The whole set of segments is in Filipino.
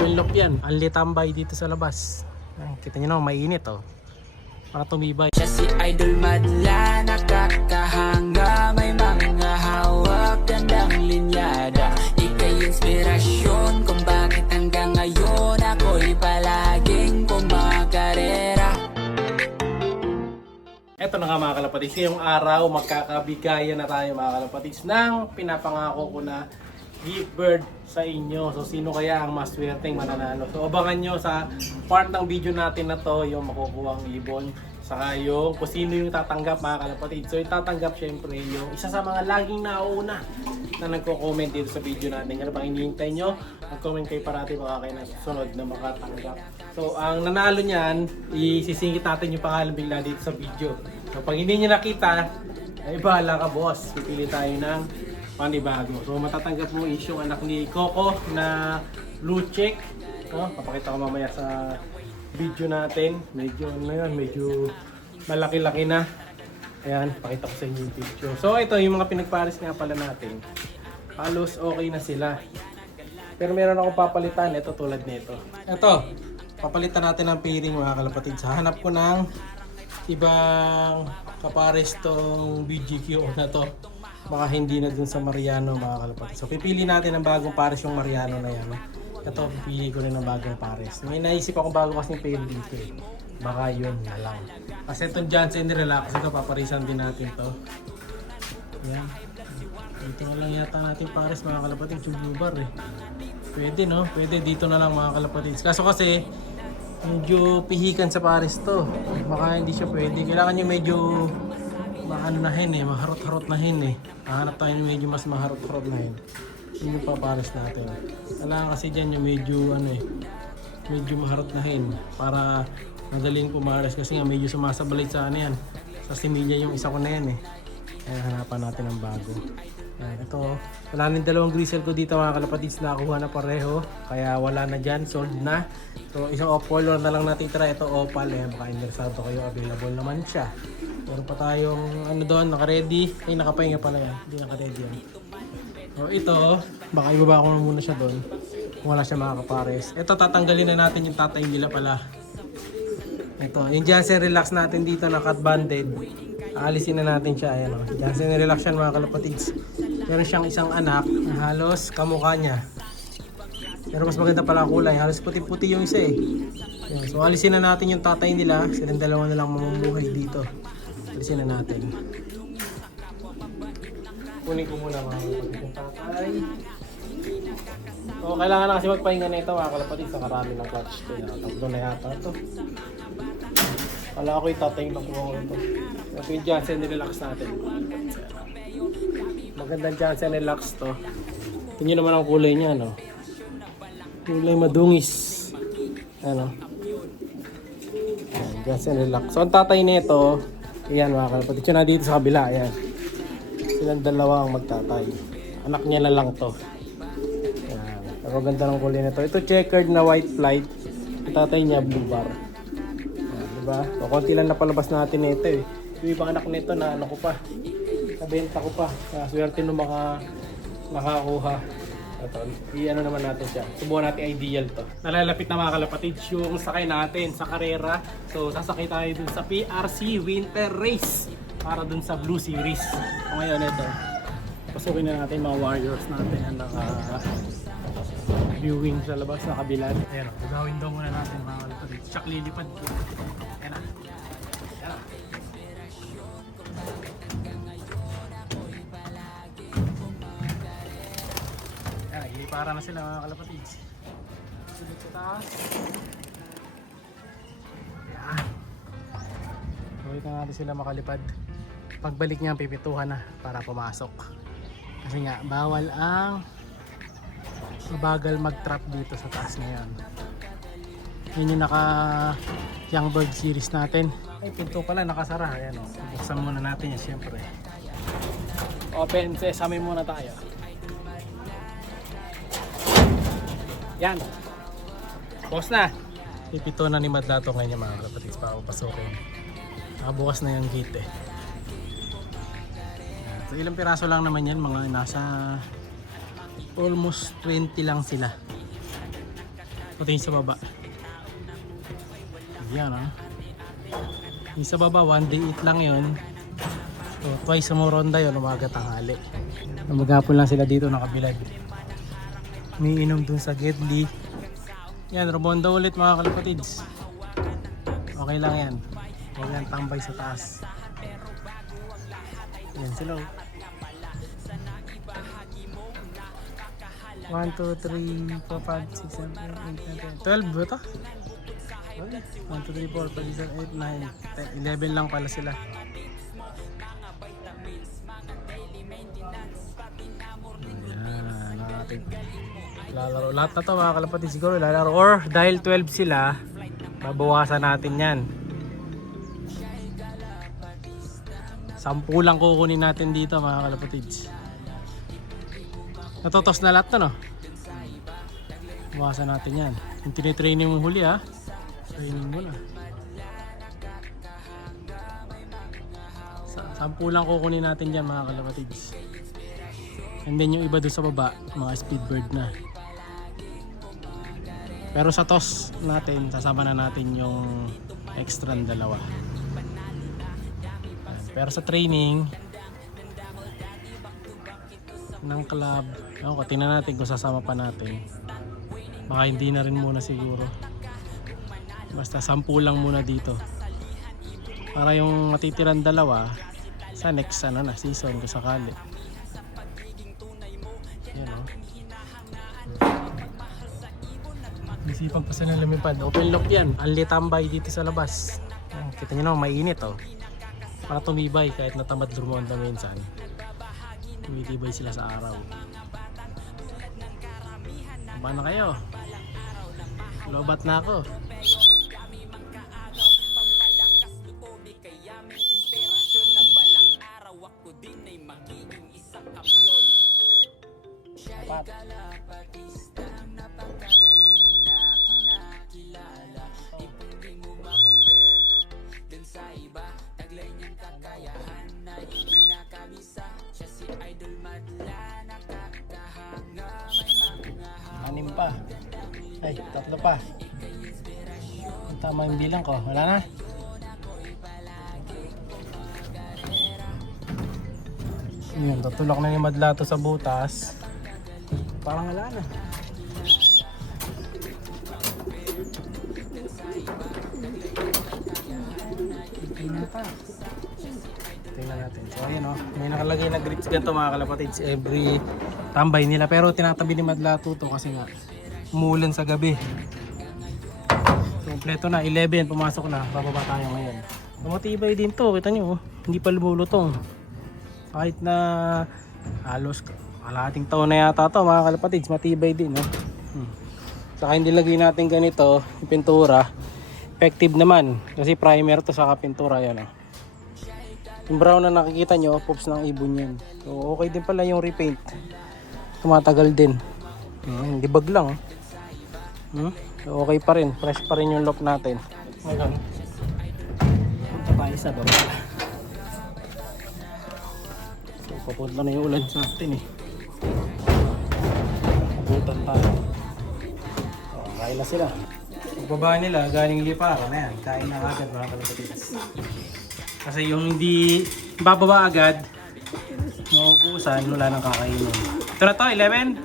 open loop yan. Anli tambay dito sa labas. Ay, kita nyo naman, mainit oh. Para tumibay. Siya si Idol Madla, nakakahanga, may mga hawak, gandang linyada. Ika'y inspirasyon kung bakit hanggang ngayon ako'y palaging kumakarera. Eto na nga mga kalapatids, ngayong araw magkakabigayan na tayo mga kalapatids ng pinapangako ko na gift bird sa inyo. So sino kaya ang maswerteng mananalo? So abangan nyo sa part ng video natin na to yung makukuha ang ibon. Saka yung kung sino yung tatanggap mga kalapatids. So yung tatanggap syempre yung isa sa mga laging nauuna na nagko-comment dito sa video natin. Kaya pang hinihintay nyo, mag-comment kayo parati baka kayo na susunod na makatanggap. So ang nanalo niyan, isisingit natin yung pangalan bigla dito sa video. So pag hindi nyo nakita, ay bahala ka boss. Pipili tayo ng panibago. So matatanggap mo is yung anak ni Coco na blue check. No? Papakita ko mamaya sa video natin. Medyo ano yan, medyo malaki-laki na. Ayan, pakita ko sa inyo yung picture. So ito yung mga pinagpares nga pala natin. Halos okay na sila. Pero meron akong papalitan. Ito tulad nito. Ito, papalitan natin ng pairing mga kalapatids. Hanap ko ng ibang kapares tong BGQ na to. Baka hindi na dun sa Mariano mga kalapatids. So pipili natin ng bagong pares yung Mariano na yan. Ito pipili ko rin ng bagong pares. May naisip akong bago kasing pairing dito eh. Baka yun na lang. Kasi itong Johnson Relax, ito paparisan din natin to. Yan. Dito na lang yata natin pares mga kalapatids yung blue bar eh. Pwede no? Pwede dito na lang mga kalapatids. Kaso kasi medyo pihikan sa pares to. Baka hindi siya pwede. Kailangan nyo medyo maanahin eh, maharot-harot nahin eh. Hahanap tayo ng medyo mas maharot-harot nahin. Yun yung papares natin. Kailangan kasi dyan yung medyo ano eh, medyo maharot nahin para madaling pumares kasi nga medyo sumasabalit sa ano yan. Sa similya yung isa ko na yan eh. Kaya hanapan natin ng bago. Ayan, ito, wala nang dalawang grisel ko dito mga kalapatids, nakuha na pareho. Kaya wala na dyan, sold na. So isang opal na lang natin try. Ito opal eh, baka interesado kayo, available naman siya. Meron pa tayong ano doon, naka-ready. Ay, nakapahinga pala yan. Hindi naka-ready yan. So ito, baka ibaba ko muna siya doon. Kung wala siya makakapares. Ito, tatanggalin na natin yung tatay nila pala. Ito, yung Johnson Relax natin dito na cut banded. Aalisin na natin siya. Ayan o. Johnson Relax yan mga kalapatids. Meron siyang isang anak na halos kamukha niya. Pero mas maganda pala kulay. Halos puti-puti yung isa eh. Ayan. So alisin na natin yung tatay nila. Silang dalawa na lang mamumuhay dito. Alisin na natin. Kunin ko muna mga kalapatids yung tatay. So kailangan na kasi magpahinga na ito mga kalapatids. Nakarami ng clutch ko. Tatlo na yata ito. Kala ko itatay na kuha ko ito. Ito yung Johnson Relax natin. Magandang Johnson Relax to. Tingnan naman ang kulay niya, no? Kulay madungis. Ano? Ayan, Johnson Relax. So ang tatay nito, ayan mga kalapatids. Yun na dito sa kabila, ayan. Silang dalawa ang magtatay. Anak niya na lang to. Ayan. Pero ganda ng kulay nito. Ito checkered na white flight. Ang tatay niya blue bar. Diba? So, konti lang napalabas natin nito eh. Yung ibang anak nito na ano ko pa, nabenta ko pa. Swerte nung nakakuha. Ito, i-ano naman natin siya. Subukan natin ideal to. Nalalapit na mga kalapatids yung sakay natin sa karera. So sasakay tayo dun sa PRC Winter Race para dun sa Blue Series. So ngayon ito, pasukin na natin mga warriors natin na viewing sa labas na kabilan. Ayan o, gagawin daw muna natin mga kalapatids. Tsak lilipad ko. Ayan na. Ayan na. Ayan, para na sila mga kalapatids. Sulit sa taas. Ayan. Gawin na natin sila makalipad. Pagbalik niya, pipituhan na para pumasok. Kasi nga, bawal ang mabagal mag-trap dito sa taas ngayon. Yun yung naka Young Bird series natin. Ay, pinto pala nakasara. Ayan o. Buksan muna natin yan siyempre. Open sesame muna tayo. Yan. Boss na. Pipito na ni Madla to ngayon mga kalapatids para papasukin. Nakabukas na yung gate eh. So ilang piraso lang naman yan, mga nasa almost 20 lang sila. Pati yung sa baba. Yan ah. Yung sa baba, 1 day eat lang yun. So, twice sa ronda yun, umaga tanghali. Maghapon lang sila dito nakabilad. Umiinom dun sa Gedli. Yan, Romonda ulit mga kalapatids. Okay lang yan. Huwag yan tambay sa taas. Yan sila. 1, 2, 3, 4, 5, 6, 7, 8, 9, 10. 12 ba ito? 1, 2, 3, 4, 5, 6, 7, 8, 9, 10. 11 lang pala sila. Ayan, natin. Lalaro. Lahat na to mga kalapatid siguro lalaro. Or dahil 12 sila, babawasan natin yan. 10 lang kukunin natin dito mga kalapatids. Natutos na lahat to no? Bawasan natin yan. Yung tinitraining mo huli ha. Training mo na. 10 lang kukunin natin dyan mga kalapatids. And then yung iba doon sa baba, mga speedbird na. Pero sa toss natin, sasama na natin yung extra na dalawa. Pero sa training ng club, tingnan natin kung sasama pa natin. Baka hindi na rin muna siguro. Basta 10 lang muna dito. Para yung matitirang dalawa sa next na season kung sakali. Yan o. Isipag pa sila lumipad. Open loop yan. Anli tambay dito sa labas. Kita nyo naman mainit o. Para tumibay kahit natamad Drumonda minsan. Tumitibay sila sa araw. Ba na kayo? Lobat na ako. Anim pa. Ay, 3 pa. Tama yung bilang ko. Wala na. Yun, tutulak na ni Madlato sa butas. Parang wala na. Tingnan natin. So ayun o, may nakalagay na grits ganito mga kalapatids every tambay nila. Pero tinatabi ni Madlato to kasi nga umuulan sa gabi. So kompleto na, 11 pumasok na, bababa tayo ngayon. Matibay din to, kita nyo, hindi pa lumulutong. Kahit na halos kalahating taon na yata to mga kalapatids, matibay din. No? Saka hindi lagay natin ganito, yung pintura. Effective naman kasi primer to saka pintura yan. Yung brown na nakikita nyo, pops ng ibon yan. So okay din pala yung repaint. Tumatagal din. Debug lang. So, okay pa rin, fresh pa rin yung look natin. Ngayon, punta tayo sa baba. So papunta na yung ulan sa atin eh. Papunta tayo. So, kain na sila. Pagbaba nila, galing Lipara na yan. Kain na agad mga kalapatids. Kasi yung hindi bababa agad, mauupusan, wala nang kakainin. Ito na to, 11?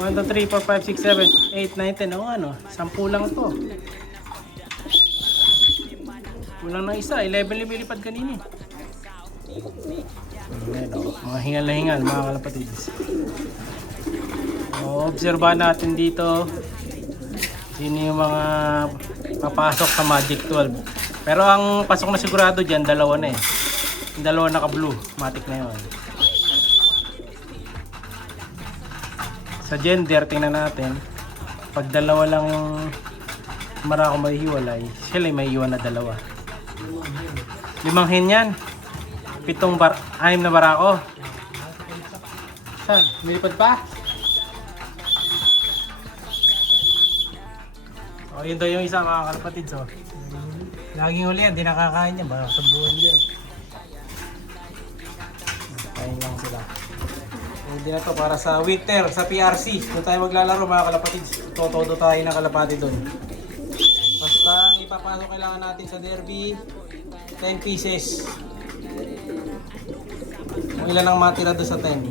1, 2, 3, 4, 5, 6, 7, 8, 9, 10. O ano, 10 lang to. Kulang na isa, 11 lumilipad kanina. Ayan o, mga hingal na hingal mga kalapatids. So, obserbahan natin dito sino yung mga papasok sa Magic 12. Pero ang pasok na sigurado dyan, dalawa na eh. Yung dalawa naka-blue, matic na yun. Sa gender, tingnan natin. Pag dalawa lang marako may hiwalay, sila may iwan na dalawa. 5 hen yan. 6 na barako. Saan? Milipad pa? O, yun daw yung isa mga kalapatids. Oh. Laging huli yan, di nakakain yan. Baka sa buwan yan. Kain lang sila. Hindi na to para sa winter, sa PRC. Doon tayo maglalaro mga kalapatids. Todo tayo ng kalapati doon. Basta ang ipapasok kailangan natin sa derby, 10 pieces. Kung ilan ang matira doon sa 10. Pwede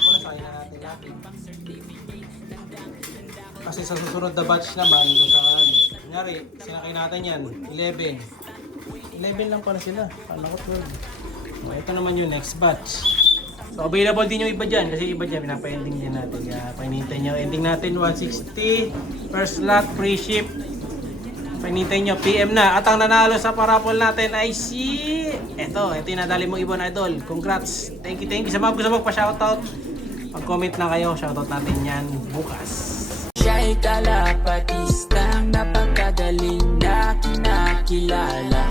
pala, sayang na natin lahat. Kasi sa susunod na batch naman, kung sakali, kunyari, sinakay natin yan, 11. 11 lang pala sila. Paano ko 12? Ito naman yung next batch. So available din yung iba dyan kasi iba dyan pinapa-ending din natin. Kaya painintay nyo. Ending natin 160 per slot, free ship. Painintay nyo, PM na. At ang nanalo sa parapol natin ay si... Ito yung nadali mo Ibon Idol. Congrats. Thank you. Sa mga gusto magpa-shoutout, mag-comment lang kayo. Shoutout natin yan bukas. Siya'y kalapatistang napakagaling na kinakilala.